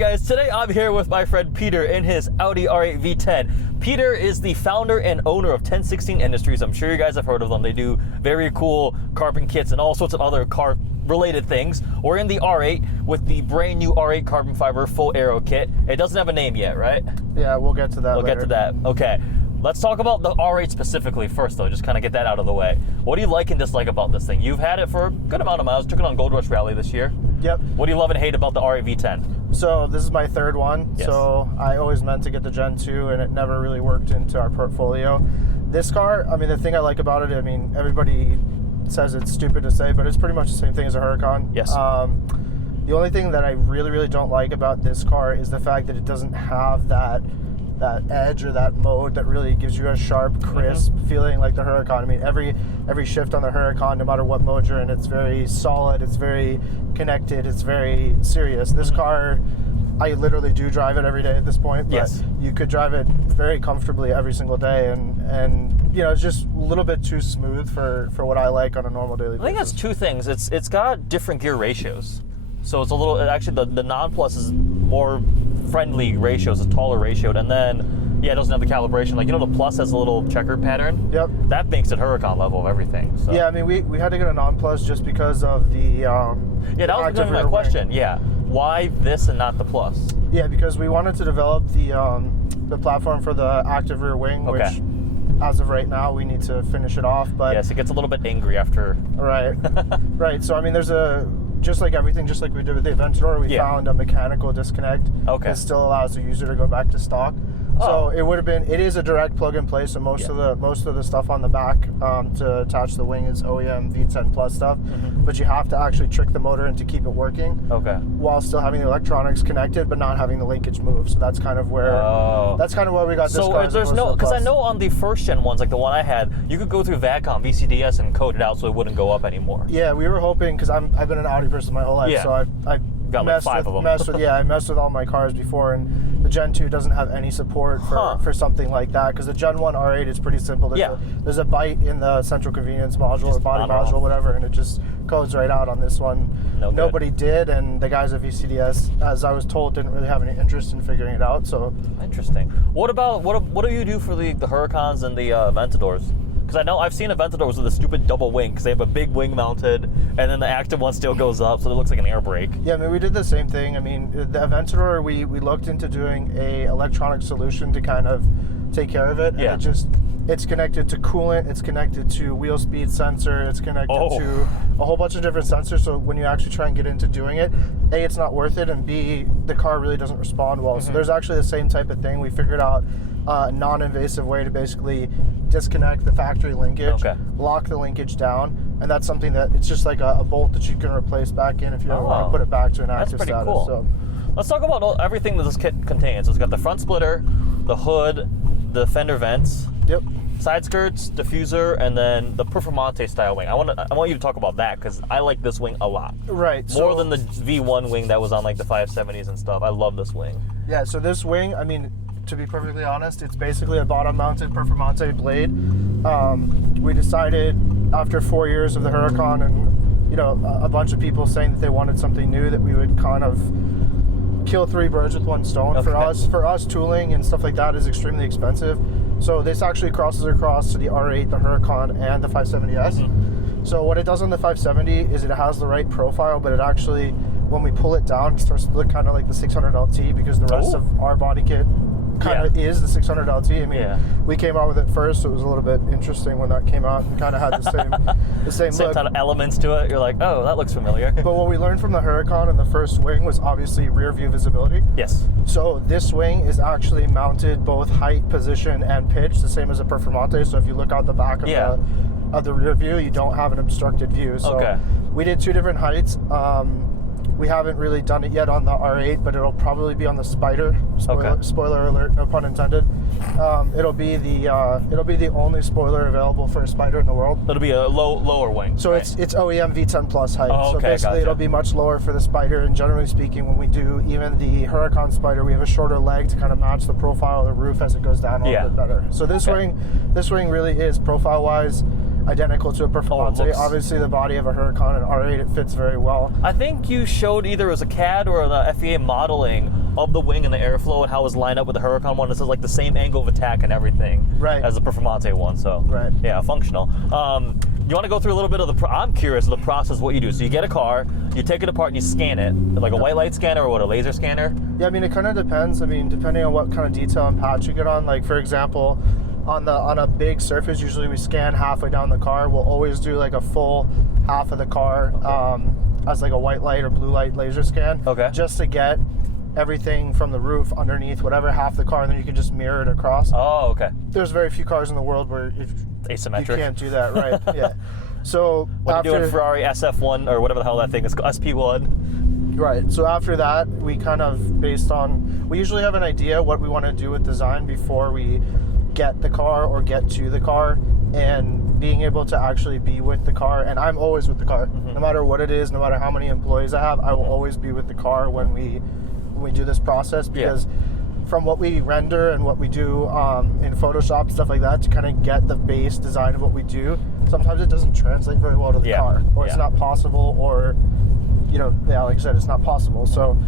guys, today I'm here with my friend Peter in his Audi R8 V10. Peter is the founder and owner of 1016 Industries. I'm sure you guys have heard of them. They do very cool carbon kits and all sorts of other car related things. We're in the R8 with the brand new R8 carbon fiber full aero kit. It doesn't have a name yet, right? Yeah, we'll get to that later. We'll get to that. Okay. Let's talk about the R8 specifically first, though. Just kind of get that out of the way. What do you like and dislike about this thing? You've had it for a good amount of miles. Took it on Goldrush Rally this year. Yep. What do you love and hate about the R8 V10? So this is my third one. Yes. So I always meant to get the Gen 2, and it never really worked into our portfolio. This car, I mean, the thing I like about it, I mean, everybody says it's stupid to say, but it's pretty much the same thing as a Huracan. Yes. The only thing that I really don't like about this car is the fact that it doesn't have that edge or that mode that really gives you a sharp, crisp feeling like the Huracan. I mean, every shift on the Huracan, no matter what mode you're in, it's very solid, it's very connected, it's very serious. This car, I literally do drive it every day at this point, but yes, you could drive it very comfortably every single day, and you know, it's just a little bit too smooth for what I like on a normal daily basis. I think that's two things. It's got different gear ratios. So it's a little, actually the non-plus is more friendly ratios, it's taller ratioed, and then, yeah, it doesn't have the calibration. Like, you know, the Plus has a little checkered pattern? Yep. That makes it Huracan level of everything. So. Yeah, I mean, we had to get a non-plus just because of the yeah, that was going to be my question, yeah. Why this and not the Plus? Yeah, because we wanted to develop the platform for the active rear wing, okay, which, as of right now, we need to finish it off, but... Yes, it gets a little bit angry after... Right, right. So, I mean, there's just like everything, just like we did with the Aventador, we found a mechanical disconnect that still allows the user to go back to stock. So it is a direct plug and play. So most of the stuff on the back to attach the wing is OEM V10 Plus stuff, but you have to actually trick the motor in to keep it working. Okay. While still having the electronics connected, but not having the linkage move. So that's kind of where we got this car. So there's no, because I know on the first gen ones, like the one I had, you could go through VADCOM, VCDS, and code it out so it wouldn't go up anymore. Yeah, we were hoping, because I've been an Audi person my whole life, so I've got like 5 of them. I messed with all my cars before, and the Gen 2 doesn't have any support for something like that, because the Gen 1 R8 is pretty simple. There's a byte in the central convenience module or body module, whatever, and it just codes right out on this one. Nobody did, and the guys at VCDS, as I was told, didn't really have any interest in figuring it out. So interesting. What do you do for the Huracans and the Aventadors? Because I know I've seen Aventadors with a stupid double wing, because they have a big wing mounted, and then the active one still goes up, so it looks like an air brake. Yeah, I mean, we did the same thing. I mean, the Aventador, we looked into doing a electronic solution to kind of take care of it. And it's connected to coolant, it's connected to wheel speed sensor, it's connected to a whole bunch of different sensors. So when you actually try and get into doing it, A, it's not worth it, and B, the car really doesn't respond well. So there's actually the same type of thing. We figured out a non-invasive way to basically disconnect the factory linkage, lock the linkage down, and that's something that it's just like a bolt that you can replace back in if you ever want to put it back to an active status. That's pretty cool. So let's talk about everything that this kit contains. So it's got the front splitter, the hood, the fender vents, side skirts, diffuser, and then the Performante style wing. I want you to talk about that, because I like this wing a lot. Right. More than the V1 wing that was on like the 570s and stuff. I love this wing. Yeah, so this wing, I mean, to be perfectly honest, it's basically a bottom-mounted Performante blade. We decided after 4 years of the Huracan and, you know, a bunch of people saying that they wanted something new, that we would kind of kill 3 birds with 1 stone. For us, tooling and stuff like that is extremely expensive. So this actually crosses across to the R8, the Huracan, and the 570S. So what it does on the 570 is it has the right profile, but it actually, when we pull it down, it starts to look kind of like the 600 LT, because the rest of our body kit kind of is the 600 LT. I mean, we came out with it first, so it was a little bit interesting when that came out, and kind of had the same look. Kind of elements to it. You're like, oh, that looks familiar. But what we learned from the Huracan in the first wing was obviously rear view visibility. Yes. So this wing is actually mounted both height, position, and pitch, the same as a Performante. So if you look out the back of the rear view, you don't have an obstructed view. So we did 2 different heights. We haven't really done it yet on the R8, but it'll probably be on the Spider. Spoiler alert, no pun intended. It'll be the only spoiler available for a Spider in the world. It'll be a lower wing. So it's OEM V10 Plus height. So basically it'll be much lower for the Spider. And generally speaking, when we do even the Huracan Spider, we have a shorter leg to kind of match the profile of the roof as it goes down a little bit better. So this wing really is profile-wise identical to a Performante. looks- Obviously, the body of a Huracan and R8, it fits very well. I think you showed either as a CAD or the FEA modeling of the wing and the airflow and how it was lined up with the Huracan one. This is like the same angle of attack and everything Right. as the Performante one. So Right. yeah, functional. You want to go through a little bit of the? I'm curious of the process. What you do? So you get a car, you take it apart, and you scan it, like a white light scanner or what, a laser scanner? Yeah, I mean, it kind of depends. I mean, depending on what kind of detail and patch you get on. Like, for example, on a big surface, usually we scan halfway down the car. We'll always do like a full half of the car as like a white light or blue light laser scan. Okay. Just to get everything from the roof, underneath, whatever, half the car, and then you can just mirror it across. Oh, okay. There's very few cars in the world where if Asymmetric. you can't do that, right? Yeah. So When after, you're doing Ferrari SF1 or whatever the hell that thing is, SP1. right. So after that, we kind of, based on, we usually have an idea what we want to do with design before we get the car or get to the car, and being able to actually be with the car. And I'm always with the car, no matter what it is, no matter how many employees I have, I will always be with the car when we do this process, because from what we render and what we do in Photoshop, stuff like that, to kind of get the base design of what we do, sometimes it doesn't translate very well to the car, or it's not possible, or, you know, yeah, like I said, it's not possible. So,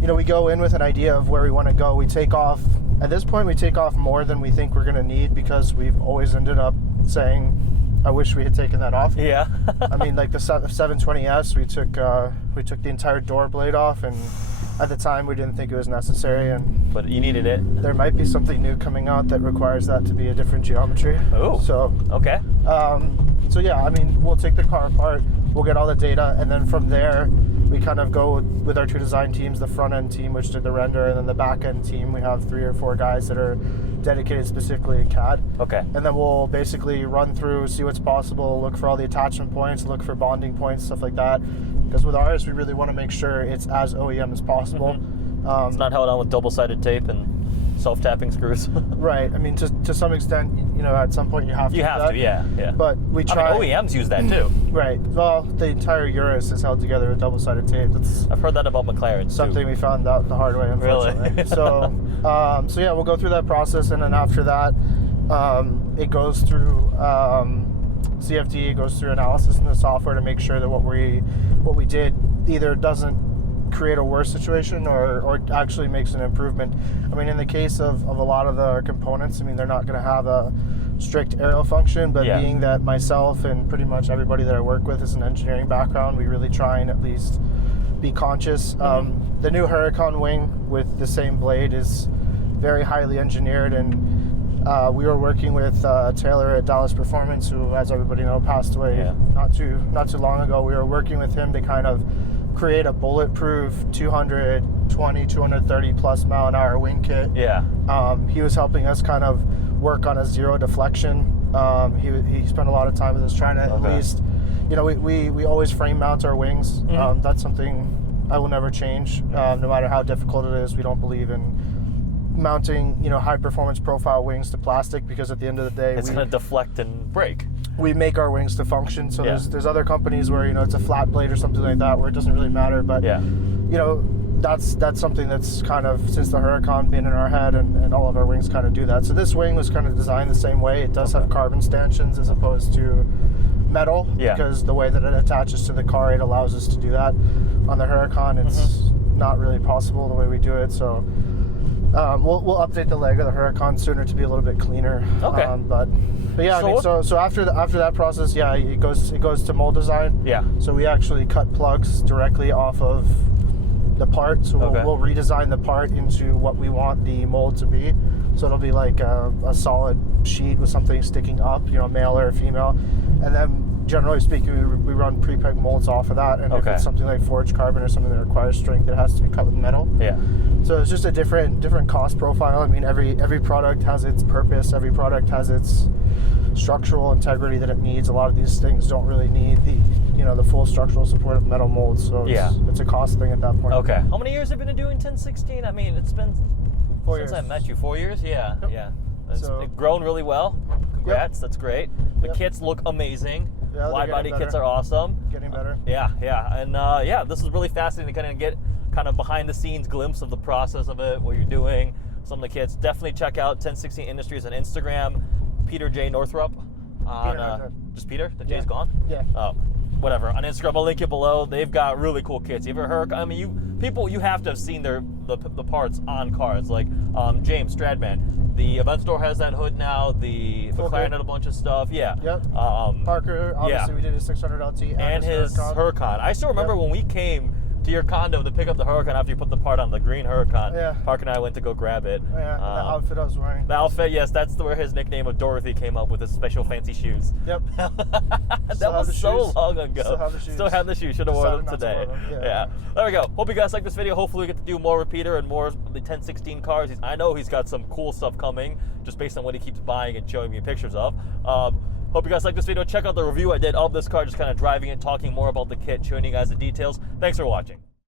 you know, we go in with an idea of where we want to go. We take off, at this point, we take off more than we think we're going to need, because we've always ended up saying, I wish we had taken that off. Yeah. I mean, like the 720S, we took the entire door blade off, and at the time we didn't think it was necessary, and But you needed it. there might be something new coming out that requires that to be a different geometry. Oh. So, Okay. so yeah, I mean, we'll take the car apart, we'll get all the data, and then from there, we kind of go with our two design teams, the front end team, which did the render, and then the back end team, we have 3 or 4 guys that are dedicated specifically to CAD. Okay. And then we'll basically run through, see what's possible, look for all the attachment points, look for bonding points, stuff like that. Because with ours, we really want to make sure it's as OEM as possible. It's not held on with double-sided tape and self-tapping screws. Right. I mean, to some extent, you know, at some point you have to. You do have that. to, yeah. But we try. I mean, OEMs use that too. Right. Well, the entire Urus is held together with double-sided tape. That's I've heard that about McLaren something too. we found out the hard way, unfortunately. Really? So yeah, we'll go through that process, and then after that, it goes through CFD, goes through analysis in the software to make sure that what we did either doesn't create a worse situation or actually makes an improvement. I mean, in the case of a lot of the components, I mean, they're not going to have a strict aero function, but being that myself and pretty much everybody that I work with is an engineering background, we really try and at least be conscious. The new Huracan wing with the same blade is very highly engineered, and we were working with Taylor at Dallas Performance, who, as everybody knows, passed away not too long ago. We were working with him to kind of create a bulletproof 220, 230 plus mile an hour wing kit. Yeah. He was helping us kind of work on a zero deflection. He spent a lot of time with us trying to at least, you know, we always frame mount our wings. That's something I will never change, no matter how difficult it is. We don't believe in mounting, you know, high performance profile wings to plastic, because at the end of the day, It's going to deflect and break. we make our wings to function. So there's other companies where, you know, it's a flat blade or something like that where it doesn't really matter. But you know, that's something that's kind of, since the Huracan, been in our head, and all of our wings kind of do that. So this wing was kind of designed the same way. It does have carbon stanchions as opposed to metal, because the way that it attaches to the car, it allows us to do that. On the Huracan, it's not really possible the way we do it. So we'll update the leg of the Huracan sooner to be a little bit cleaner. Okay. But yeah, so after that process, it goes to mold design. Yeah. So we actually cut plugs directly off of the part. So we'll redesign the part into what we want the mold to be. So it'll be like a solid sheet with something sticking up, you know, male or female. And then generally speaking, we run pre-peg molds off of that. And if it's something like forged carbon or something that requires strength, it has to be cut with metal. Yeah. So it's just a different cost profile. I mean, every product has its purpose. Every product has its structural integrity that it needs. A lot of these things don't really need the full structural support of metal molds. So it's a cost thing at that point. Okay. How many years have you been doing 1016? I mean, it's been 4 since years. I met you. 4 years? Yeah. Yep. Yeah. It's So- grown really well. Congrats. That's great. The kits look amazing. Yeah, they're Wide body getting kits better. are awesome. Getting better. Yeah. And this is really fascinating to kind of get kind of behind the scenes glimpse of the process of it, what you're doing, some of the kits. Definitely check out 1016 Industries on Instagram, Peter J. Northrup. Just Peter? The J's gone? Yeah. Oh, whatever. On Instagram, I'll link it below. They've got really cool kits. You ever heard? I mean, you have to have seen the parts on cars. Like James Stradman, the event store has that hood now. The McLaren had a bunch of stuff. Yeah. Yep. Parker, obviously we did a 600 LT and his Huracan. I still remember when we came to your condo to pick up the Huracan after you put the part on the green Huracan. Yeah. Parker and I went to go grab it. Yeah, the outfit I was wearing. The outfit, yes, that's where his nickname of Dorothy came up with his special fancy shoes. Yep. That was so long ago. Still have the shoes. Still have the shoes. Should have worn them Decided not today. to wear them. Yeah. There we go. Hope you guys like this video. Hopefully we get to do more with Peter and more of the 1016 cars. I know he's got some cool stuff coming just based on what he keeps buying and showing me pictures of. Hope you guys like this video. Check out the review I did of this car, just kind of driving it, talking more about the kit, showing you guys the details. Thanks for watching.